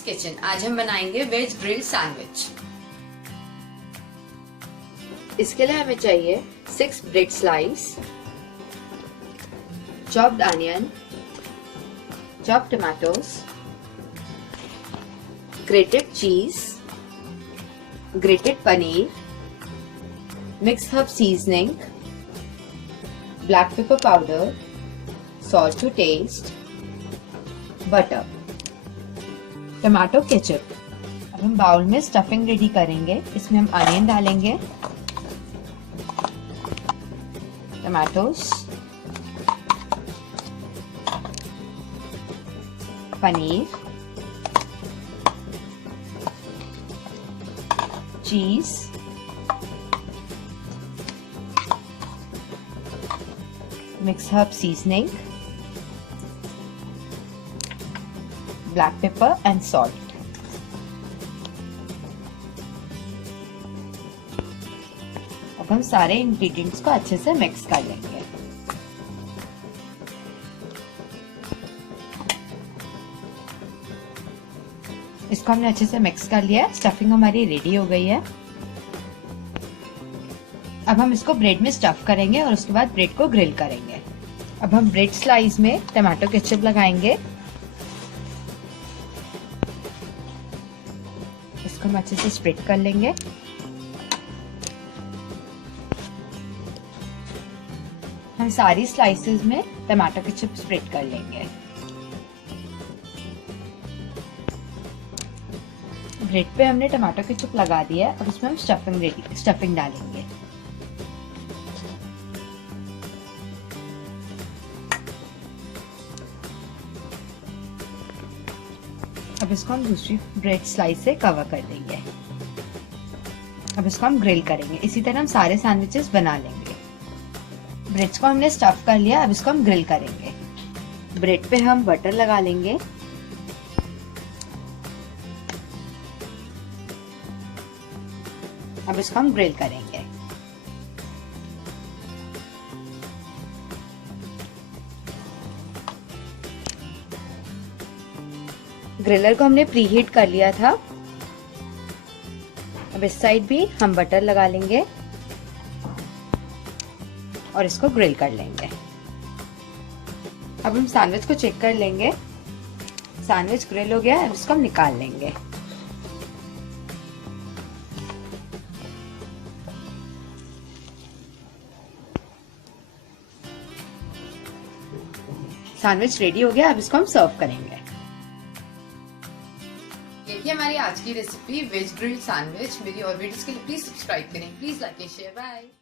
Manish kitchen. आज हम बनाएंगे वेज ग्रिल्ड सैंडविच। इसके लिए हमें चाहिए 6 bread slice, chopped onion, chopped tomatoes, grated cheese, grated paneer, mixed herb seasoning, black pepper powder, salt to taste, butter, tomato ketchup. अब हम बाउल में स्टफिंग रेडी करेंगे। इसमें हम अनियन डालेंगे, टमाटोस, पनीर, चीज, mix herb seasoning, black pepper and salt. अब हम सारे इंग्रेडिएंट्स को अच्छे से मिक्स कर लेंगे। इसको हमने अच्छे से मिक्स कर लिया है। स्टफिंग हमारी रेडी हो गई है। अब हम इसको ब्रेड में स्टफ करेंगे और उसके बाद ब्रेड को ग्रिल करेंगे। अब हम ब्रेड स्लाइस में टमाटो केचप लगाएंगे। इसको हम अच्छे से स्प्रेड कर लेंगे। हम सारी स्लाइसेस में टमाटो केचप स्प्रेड कर लेंगे। ब्रेड पे हमने टमाटो केचप लगा दिया है। अब इसमें हम स्टफिंग डालेंगे। अब इसको हम दूसरी ब्रेड स्लाइस से कवर कर देंगे। अब इसको हम ग्रिल करेंगे। इसी तरह हम सारे सैंडविचेस बना लेंगे। ब्रेड्स को हमने स्टफ कर लिया। अब इसको हम ग्रिल करेंगे। ब्रेड पे हम बटर लगा लेंगे। अब इसको हम ग्रिल करेंगे। ग्रिलर को हमने प्रीहीट कर लिया था। अब इस साइड भी हम बटर लगा लेंगे और इसको ग्रिल कर लेंगे। अब हम सैंडविच को चेक कर लेंगे। सैंडविच ग्रिल हो गया है। अब इसको हम निकाल लेंगे। सैंडविच रेडी हो गया। अब इसको हम सर्व करेंगे। देखिए हमारी आज की रेसिपी वेज ग्रिल्ड सैंडविच। मेरी और वीडियोस के लिए प्लीज सब्सक्राइब करें। Please like share. बाय।